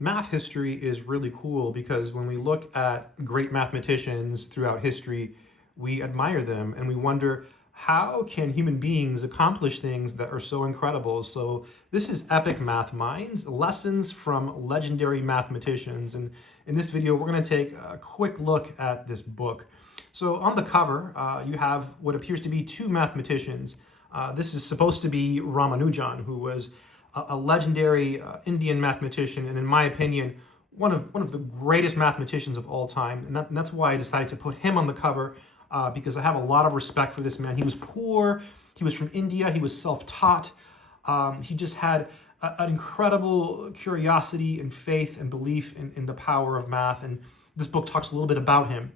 Math history is really cool because when we look at great mathematicians throughout history, we admire them and we wonder, how can human beings accomplish things that are so incredible? So this is Epic Math Minds, lessons from legendary mathematicians. And in this video, we're going to take a quick look at this book. So on the cover, you have what appears to be two mathematicians. This is supposed to be Ramanujan, who was a legendary Indian mathematician, and in my opinion, one of the greatest mathematicians of all time. And that's why I decided to put him on the cover, because I have a lot of respect for this man. He was poor, he was from India, he was self-taught, he just had an incredible curiosity and faith and belief in the power of math, and this book talks a little bit about him.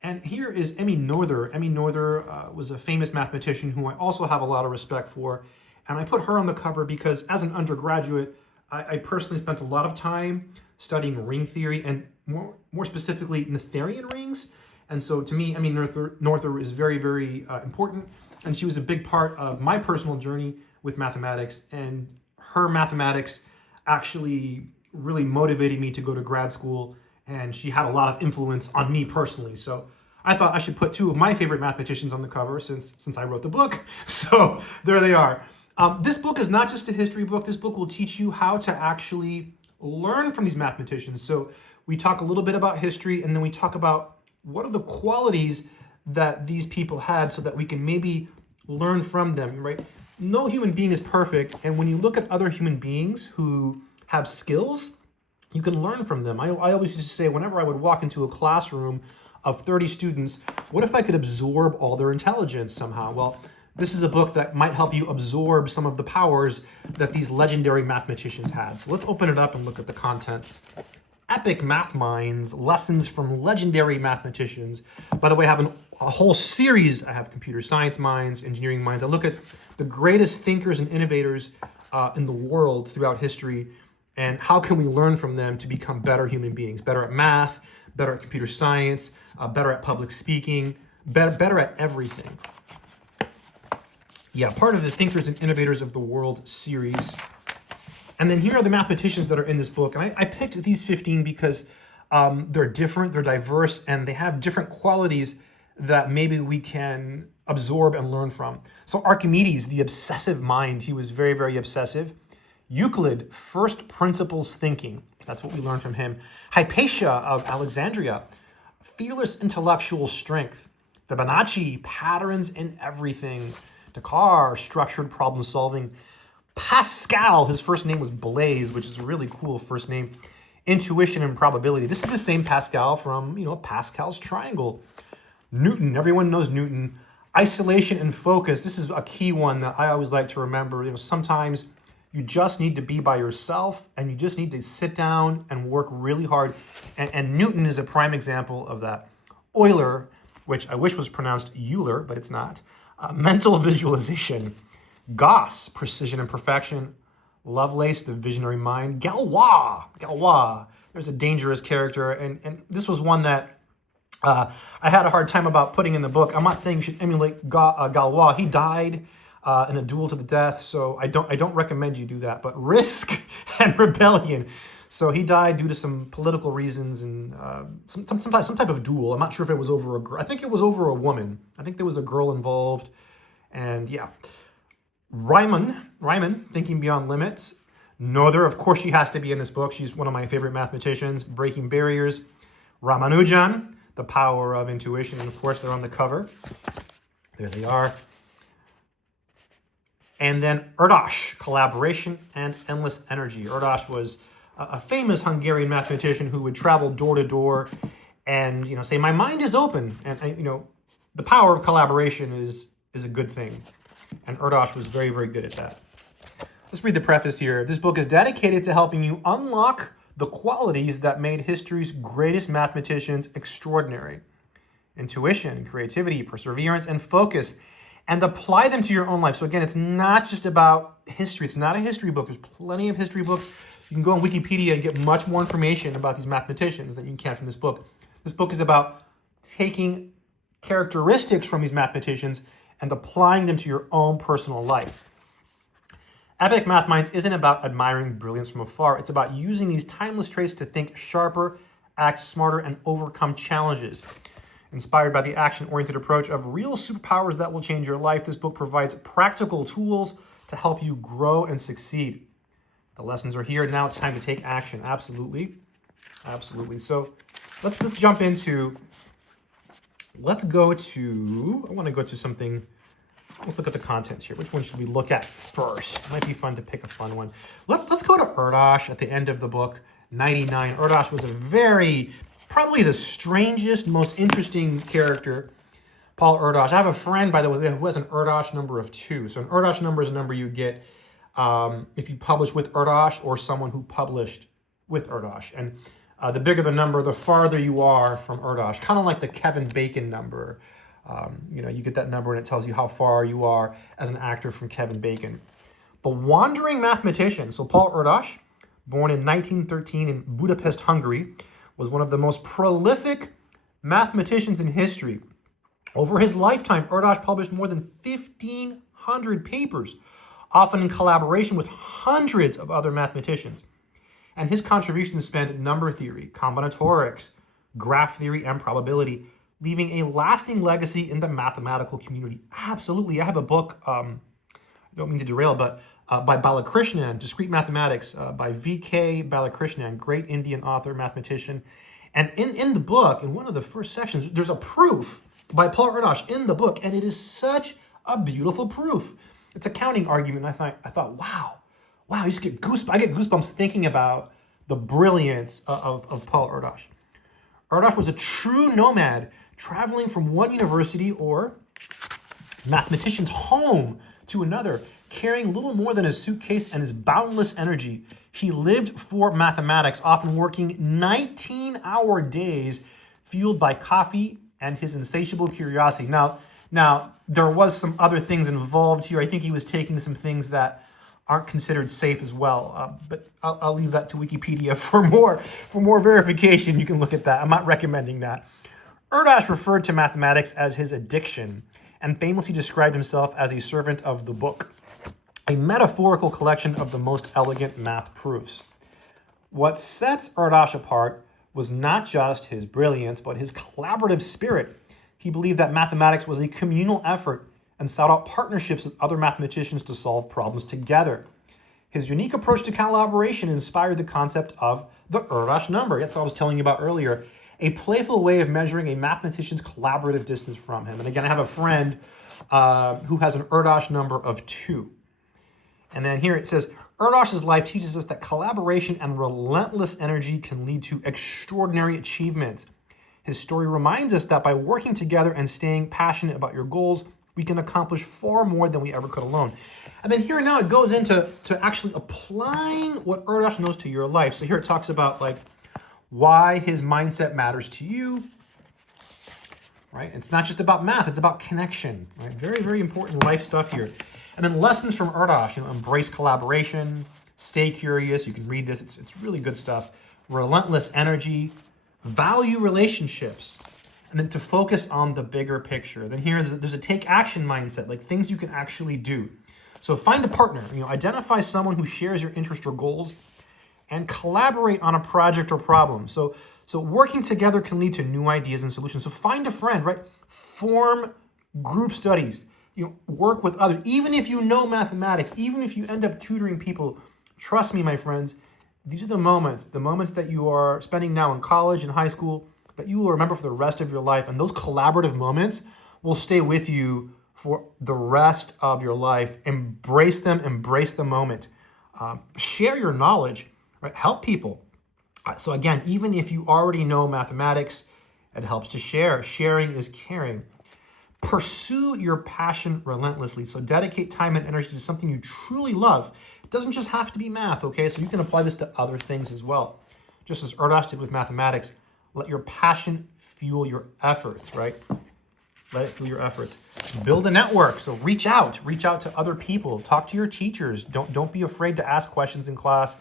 And here is Emmy Noether. Emmy Noether was a famous mathematician who I also have a lot of respect for. And I put her on the cover because as an undergraduate, I personally spent a lot of time studying ring theory and more specifically Noetherian rings. And so to me, Emmy Noether is very, very important. And she was a big part of my personal journey with mathematics. And her mathematics actually really motivated me to go to grad school. And she had a lot of influence on me personally. So I thought I should put two of my favorite mathematicians on the cover since I wrote the book. So there they are. This book is not just a history book. This book will teach you how to actually learn from these mathematicians. So we talk a little bit about history, and then we talk about what are the qualities that these people had so that we can maybe learn from them, right? No human being is perfect. And when you look at other human beings who have skills, you can learn from them. I always used to say, whenever I would walk into a classroom of 30 students, what if I could absorb all their intelligence somehow? Well, this is a book that might help you absorb some of the powers that these legendary mathematicians had. So let's open it up and look at the contents. Epic Math Minds, lessons from legendary mathematicians. By the way, I have a whole series. I have computer science minds, engineering minds. I look at the greatest thinkers and innovators in the world throughout history, and how can we learn from them to become better human beings, better at math, better at computer science, better at public speaking, better at everything. Yeah, part of the Thinkers and Innovators of the World series. And then here are the mathematicians that are in this book. And I picked these 15 because they're different, they're diverse, and they have different qualities that maybe we can absorb and learn from. So Archimedes, the obsessive mind, he was very, very obsessive. Euclid, first principles thinking. That's what we learned from him. Hypatia of Alexandria, fearless intellectual strength. Fibonacci, patterns in everything. Descartes, structured problem solving. Pascal, his first name was Blaise, which is a really cool first name. Intuition and probability. This is the same Pascal from, Pascal's triangle. Newton, everyone knows Newton. Isolation and focus. This is a key one that I always like to remember. Sometimes you just need to be by yourself and you just need to sit down and work really hard. And Newton is a prime example of that. Euler, which I wish was pronounced Euler, but it's not. Mental visualization. Gauss, precision and perfection. Lovelace, the visionary mind. Galois, there's a dangerous character. And this was one that I had a hard time about putting in the book. I'm not saying you should emulate Galois. He died in a duel to the death, so I don't recommend you do that. But Risk and Rebellion. So he died due to some political reasons and some type of duel. I'm not sure if it was over a girl. I think it was over a woman. I think there was a girl involved. And yeah. Riemann, Thinking Beyond Limits. Noether, of course she has to be in this book. She's one of my favorite mathematicians. Breaking Barriers. Ramanujan, The Power of Intuition. And of course they're on the cover. There they are. And then Erdős, Collaboration and Endless Energy. Erdős was a famous Hungarian mathematician who would travel door to door and say, my mind is open. And the power of collaboration is a good thing. And Erdős was very, very good at that. Let's read the preface here. This book is dedicated to helping you unlock the qualities that made history's greatest mathematicians extraordinary. Intuition, creativity, perseverance, and focus, and apply them to your own life. So again, it's not just about history. It's not a history book. There's plenty of history books. You can go on Wikipedia and get much more information about these mathematicians than you can from this book. This book is about taking characteristics from these mathematicians and applying them to your own personal life. Epic math minds isn't about admiring brilliance from afar. It's about using these timeless traits to think sharper, act smarter, and overcome challenges. Inspired by the action-oriented approach of real superpowers that will change your life, this book provides practical tools to help you grow and succeed. The lessons are here. Now it's time to take action. Absolutely. Absolutely. So let's jump into, I want to go to something. Let's look at the contents here. Which one should we look at first? It might be fun to pick a fun one. Let's go to Erdos at the end of the book, 99. Erdos was probably the strangest, most interesting character, Paul Erdos. I have a friend, by the way, who has an Erdos number of 2. So an Erdos number is a number you get if you publish with Erdos or someone who published with Erdos. And the bigger the number, the farther you are from Erdos. Kind of like the Kevin Bacon number. You get that number and it tells you how far you are as an actor from Kevin Bacon. But wandering mathematician, so Paul Erdos, born in 1913 in Budapest, Hungary, was one of the most prolific mathematicians in history. Over his lifetime, Erdos published more than 1,500 papers, often in collaboration with hundreds of other mathematicians. And his contributions spanned number theory, combinatorics, graph theory, and probability, leaving a lasting legacy in the mathematical community. Absolutely. I have a book, I don't mean to derail, but by Balakrishnan, Discrete Mathematics, by V.K. Balakrishnan, great Indian author, mathematician. And in the book, in one of the first sections, there's a proof by Paul Erdos in the book, and it is such a beautiful proof. It's a counting argument, and I thought, wow, I just get goosebumps. I get goosebumps thinking about the brilliance of Paul Erdos. Erdos was a true nomad, traveling from one university or mathematician's home to another, carrying little more than a suitcase and his boundless energy. He lived for mathematics, often working 19-hour days, fueled by coffee and his insatiable curiosity. Now, there was some other things involved here. I think he was taking some things that aren't considered safe as well. But I'll leave that to Wikipedia for more verification. You can look at that. I'm not recommending that. Erdos referred to mathematics as his addiction and famously described himself as a servant of the book, a metaphorical collection of the most elegant math proofs. What sets Erdos apart was not just his brilliance, but his collaborative spirit. He believed that mathematics was a communal effort and sought out partnerships with other mathematicians to solve problems together. His unique approach to collaboration inspired the concept of the Erdos number. That's what I was telling you about earlier. A playful way of measuring a mathematician's collaborative distance from him. And again, I have a friend who has an Erdos number of 2. And then here it says, Erdos's life teaches us that collaboration and relentless energy can lead to extraordinary achievements. His story reminds us that by working together and staying passionate about your goals, we can accomplish far more than we ever could alone. And then here now it goes into actually applying what Erdos knows to your life. So here it talks about why his mindset matters to you, right? It's not just about math, it's about connection, right? Very, very important life stuff here. And then lessons from Erdos, embrace collaboration, stay curious. You can read this, it's really good stuff. Relentless energy, value relationships, and then to focus on the bigger picture. Then here there's a take action mindset, like things you can actually do. So find a partner, identify someone who shares your interest or goals, and collaborate on a project or problem. So working together can lead to new ideas and solutions. So find a friend, right? Form group studies. Work with others. Even if you know mathematics, even if you end up tutoring people, trust me, my friends, these are the moments that you are spending now in college and high school that you will remember for the rest of your life. And those collaborative moments will stay with you for the rest of your life. Embrace them, embrace the moment. Share your knowledge, right? Help people. So again, even if you already know mathematics, it helps to share. Sharing is caring. Pursue your passion relentlessly. So dedicate time and energy to something you truly love. It doesn't just have to be math, okay? So you can apply this to other things as well. Just as Erdos did with mathematics, let your passion fuel your efforts, right? Let it fuel your efforts. Build a network. So reach out to other people. Talk to your teachers. Don't be afraid to ask questions in class.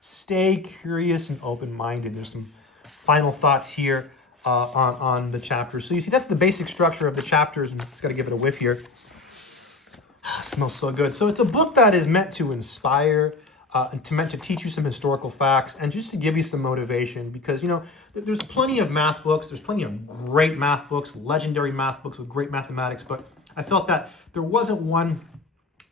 Stay curious and open-minded. There's some final thoughts here on the chapters. So you see, that's the basic structure of the chapters, and just got to give it a whiff here. It smells so good. So it's a book that is meant to inspire, meant to teach you some historical facts, and just to give you some motivation, because, you know, there's plenty of math books. There's plenty of great math books, legendary math books with great mathematics, but I felt that there wasn't one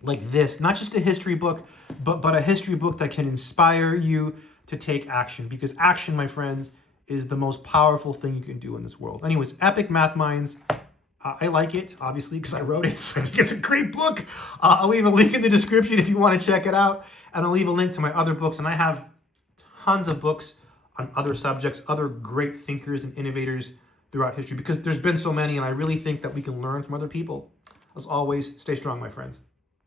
like this, not just a history book, but a history book that can inspire you to take action, because action, my friends, is the most powerful thing you can do in this world. Anyways, Epic Math Minds. I like it, obviously, because I wrote it. So I think it's a great book. I'll leave a link in the description if you want to check it out. And I'll leave a link to my other books. And I have tons of books on other subjects, other great thinkers and innovators throughout history, because there's been so many. And I really think that we can learn from other people. As always, stay strong, my friends.